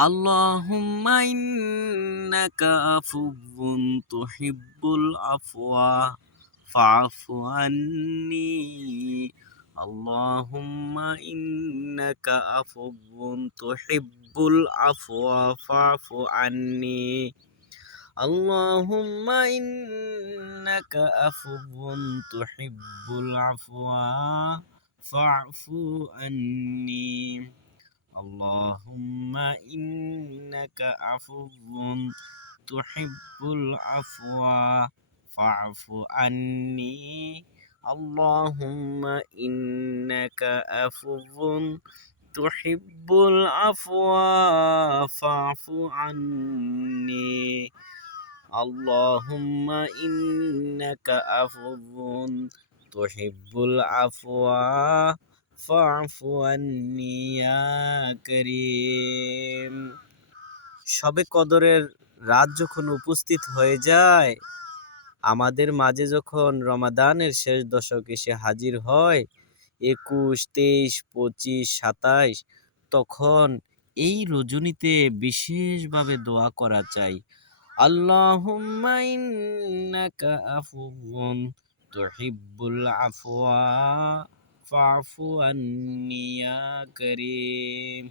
اللهم إنك عفو تحب العفو فاعف عني. اللهم إنك عفو تحب العفو فاعف عني. اللهم إنك عفو تحب العفو فاعف عني. اللهم إنك عفو تحب العفو فاعف عني. اللهم إنك عفو تحب العفو فاعف عني. اللهم إنك عفو تحب العفو فاعف عني يا করিম। শবে কদরের রাত যখন উপস্থিত হয়ে যায়, আমাদের মাঝে যখন রমাদানের শেষ দশক এসে হাজির হয়, ২১, ২৩, ২৫, ২৭, তখন এই রজনীতে বিশেষভাবে দোয়া করা চাই। আল্লাহুম্মা ইন্নাকা আফুউন তুহিব্বুল আফওয়া ফাআফু আন্নি ইয়া কারীম।